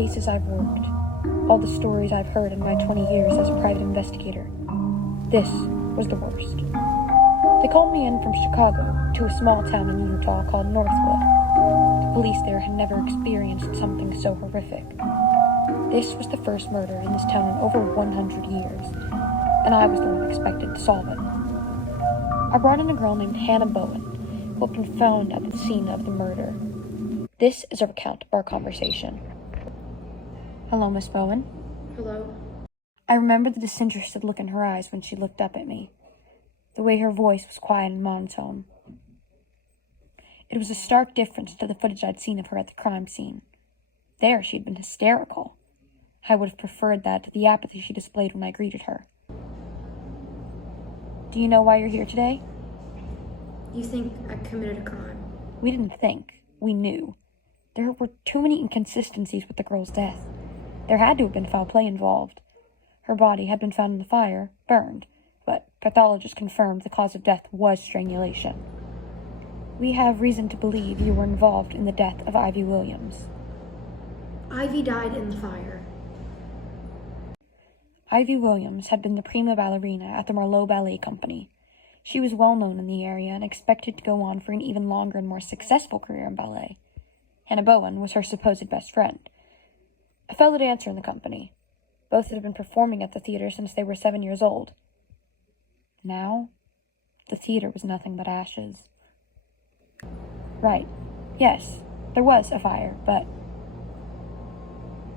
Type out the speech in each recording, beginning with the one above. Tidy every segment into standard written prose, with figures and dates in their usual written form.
cases I've worked, all the stories I've heard in my 20 years as a private investigator, this was the worst. They called me in from Chicago to a small town in Utah called Northwood. The police there had never experienced something so horrific. This was the first murder in this town in over 100 years, and I was the one expected to solve it. I brought in a girl named Hannah Bowen, who had been found at the scene of the murder. This is a recount of our conversation. Hello, Miss Bowen. Hello. I remember the disinterested look in her eyes when she looked up at me. The way her voice was quiet and monotone. It was a stark difference to the footage I'd seen of her at the crime scene. There, she'd been hysterical. I would have preferred that to the apathy she displayed when I greeted her. Do you know why you're here today? You think I committed a crime? We didn't think. We knew. There were too many inconsistencies with the girl's death. There had to have been foul play involved. Her body had been found in the fire, burned, but pathologists confirmed the cause of death was strangulation. We have reason to believe you were involved in the death of Ivy Williams. Ivy died in the fire. Ivy Williams had been the prima ballerina at the Marlowe Ballet Company. She was well known in the area and expected to go on for an even longer and more successful career in ballet. Hannah Bowen was her supposed best friend, a fellow dancer in the company. Both had been performing at the theater since they were 7 years old. Now, the theater was nothing but ashes. Right. Yes, there was a fire, but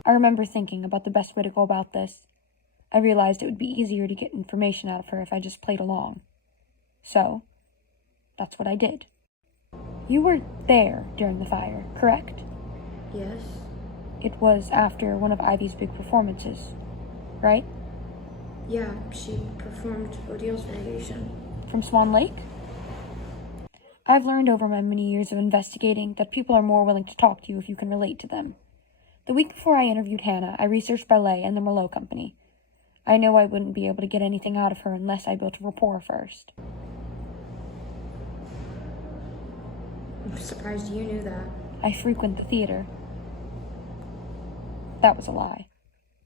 I remember thinking about the best way to go about this. I realized it would be easier to get information out of her if I just played along. So, that's what I did. You were there during the fire, correct? Yes. It was after one of Ivy's big performances, right? Yeah, she performed Odil's variation. From Swan Lake? I've learned over my many years of investigating that people are more willing to talk to you if you can relate to them. The week before I interviewed Hannah, I researched ballet and the Merlot Company. I know I wouldn't be able to get anything out of her unless I built a rapport first. I'm surprised you knew that. I frequent the theater. That was a lie.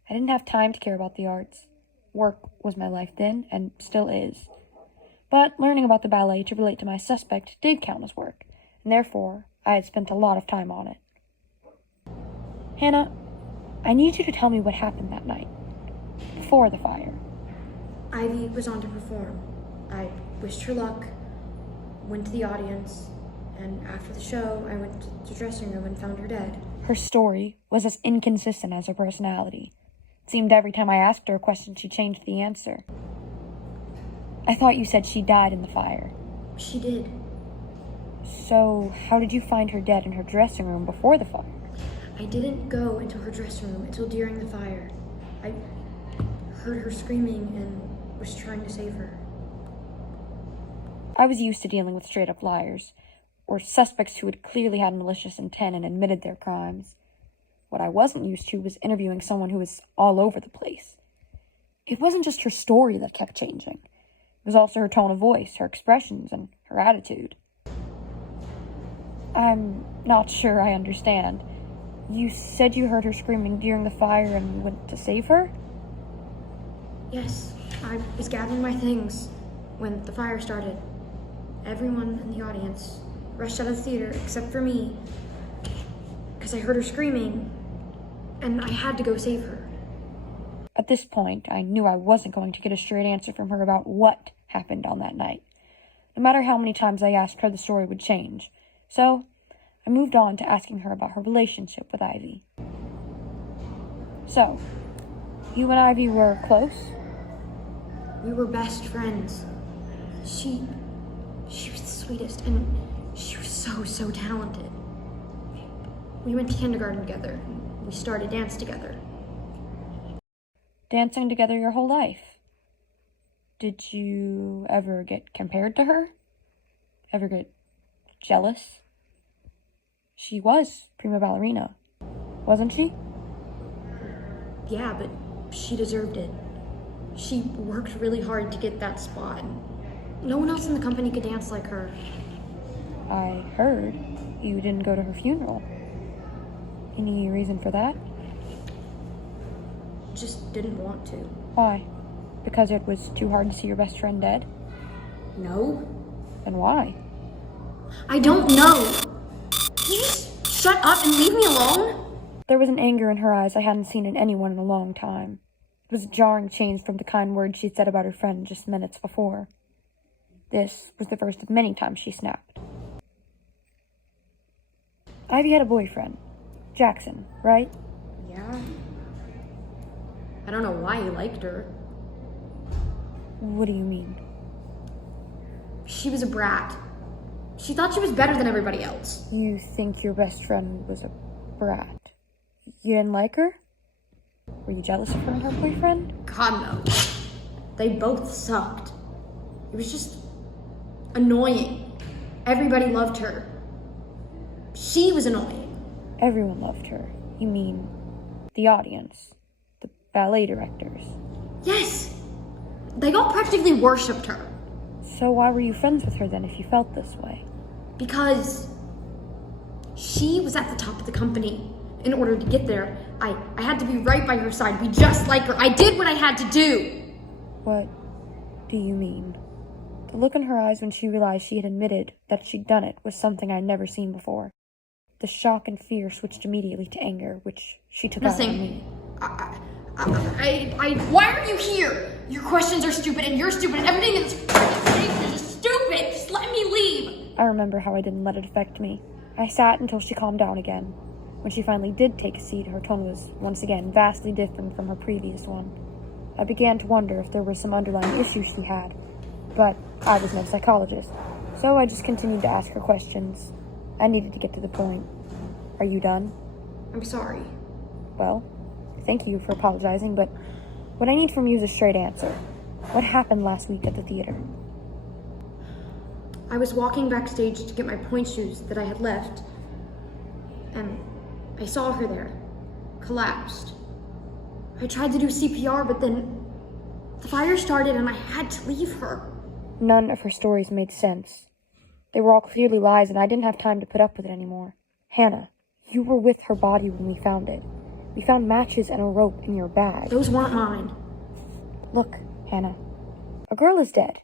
I didn't have time to care about the arts. Work was my life then, and still is. But learning about the ballet to relate to my suspect did count as work, and therefore I had spent a lot of time on it. Hannah, I need you to tell me what happened that night, before the fire. Ivy was on to perform. I wished her luck, went to the audience, and after the show, I went to the dressing room and found her dead. Her story was as inconsistent as her personality. It seemed every time I asked her a question, she changed the answer. I thought you said she died in the fire. She did. So, how did you find her dead in her dressing room before the fire? I didn't go into her dressing room until during the fire. I heard her screaming and was trying to save her. I was used to dealing with straight-up liars, or suspects who had clearly had malicious intent and admitted their crimes. What I wasn't used to was interviewing someone who was all over the place. It wasn't just her story that kept changing. It was also her tone of voice, her expressions, and her attitude. I'm not sure I understand. You said you heard her screaming during the fire and went to save her? Yes, I was gathering my things when the fire started. Everyone in the audience rushed out of the theater except for me because I heard her screaming and I had to go save her. At this point, I knew I wasn't going to get a straight answer from her about what happened on that night. No matter how many times I asked her, the story would change. So, I moved on to asking her about her relationship with Ivy. So, you and Ivy were close? We were best friends. She was the sweetest, and she was so talented. We went to kindergarten together. We started dance together. Dancing together your whole life? Did you ever get compared to her? Ever get jealous? She was prima ballerina, wasn't she? Yeah, but she deserved it. She worked really hard to get that spot. No one else in the company could dance like her. I heard you didn't go to her funeral. Any reason for that? just didn't want to. Why? Because it was too hard to see your best friend dead? No. Then why? I don't know. Can you just shut up and leave me alone? There was an anger in her eyes I hadn't seen in anyone in a long time. It was a jarring change from the kind words she'd said about her friend just minutes before. This was the first of many times she snapped. Ivy had a boyfriend. Jackson, right? Yeah. I don't know why he liked her. What do you mean? She was a brat. She thought she was better than everybody else. You think your best friend was a brat? You didn't like her? Were you jealous of her and her boyfriend? God, no. They both sucked. It was just annoying. Everybody loved her. She was annoying. Everyone loved her. You mean the audience? The ballet directors? Yes! They all practically worshipped her. So why were you friends with her then if you felt this way? Because she was at the top of the company. In order to get there, I had to be right by her side, be just like her. I did what I had to do. What do you mean? The look in her eyes when she realized she had admitted that she'd done it was something I'd never seen before. The shock and fear switched immediately to anger, which she took out on me. Why are you here? Your questions are stupid, and you're stupid, and everything is stupid. Just let me leave. I remember how I didn't let it affect me. I sat until she calmed down again. When she finally did take a seat, her tone was, once again, vastly different from her previous one. I began to wonder if there were some underlying issues she had, but I was no psychologist, so I just continued to ask her questions. I needed to get to the point. Are you done? I'm sorry. Well, thank you for apologizing, but what I need from you is a straight answer. What happened last week at the theater? I was walking backstage to get my pointe shoes that I had left, and I saw her there, collapsed. I tried to do CPR, but then the fire started and I had to leave her. None of her stories made sense. They were all clearly lies, and I didn't have time to put up with it anymore. Hannah, you were with her body when we found it. We found matches and a rope in your bag. Those weren't mine. Look, Hannah, a girl is dead.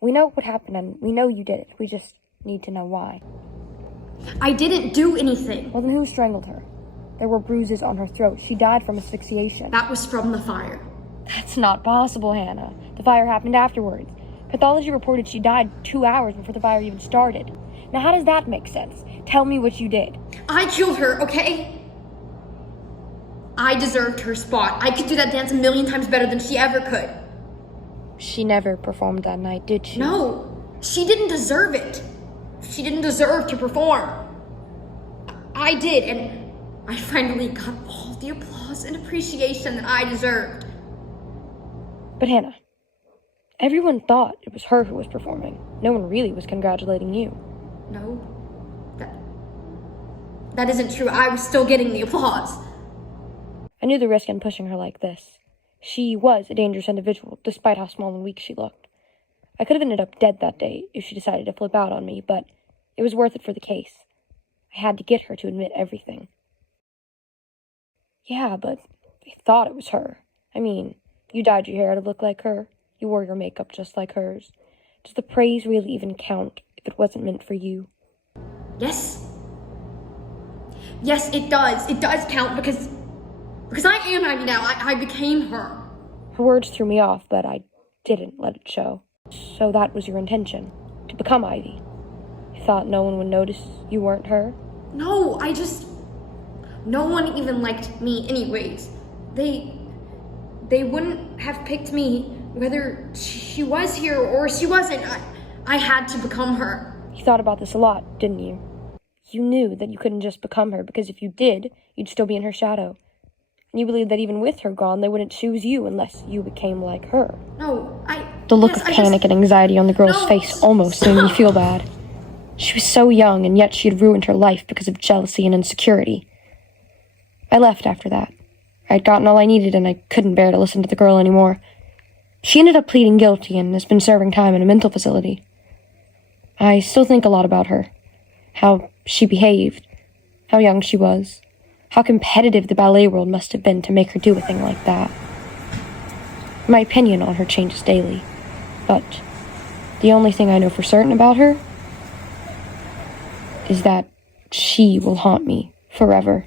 We know what happened, and we know you did it. We just need to know why. I didn't do anything. Well, then who strangled her? There were bruises on her throat. She died from asphyxiation. That was from the fire. That's not possible, Hannah. The fire happened afterwards. Pathology reported she died 2 hours before the fire even started. Now, how does that make sense? Tell me what you did. I killed her, okay? I deserved her spot. I could do that dance 1,000,000 times better than she ever could. She never performed that night, did she? No, she didn't deserve it. She didn't deserve to perform. I did, and I finally got all the applause and appreciation that I deserved. But Hannah, everyone thought it was her who was performing. No one really was congratulating you. No, that isn't true. I was still getting the applause. I knew the risk in pushing her like this. She was a dangerous individual, despite how small and weak she looked. I could have ended up dead that day if she decided to flip out on me, but it was worth it for the case. I had to get her to admit everything. Yeah, but they thought it was her. I mean, you dyed your hair to look like her. You wore your makeup just like hers. Does the praise really even count if it wasn't meant for you? Yes. Yes, it does. It does count because I am Ivy now. I became her. Her words threw me off, but I didn't let it show. So that was your intention, to become Ivy. You thought no one would notice you weren't her? No, no one even liked me anyways. They wouldn't have picked me whether she was here or she wasn't. I had to become her. You thought about this a lot, didn't you? You knew that you couldn't just become her, because if you did, you'd still be in her shadow. And you believed that even with her gone, they wouldn't choose you unless you became like her. No, The look of panic and anxiety on the girl's face almost made me feel bad. She was so young, and yet she had ruined her life because of jealousy and insecurity. I left after that. I had gotten all I needed, and I couldn't bear to listen to the girl anymore. She ended up pleading guilty and has been serving time in a mental facility. I still think a lot about her. How she behaved. How young she was. how competitive the ballet world must have been to make her do a thing like that. My opinion on her changes daily, but the only thing I know for certain about her is that she will haunt me forever.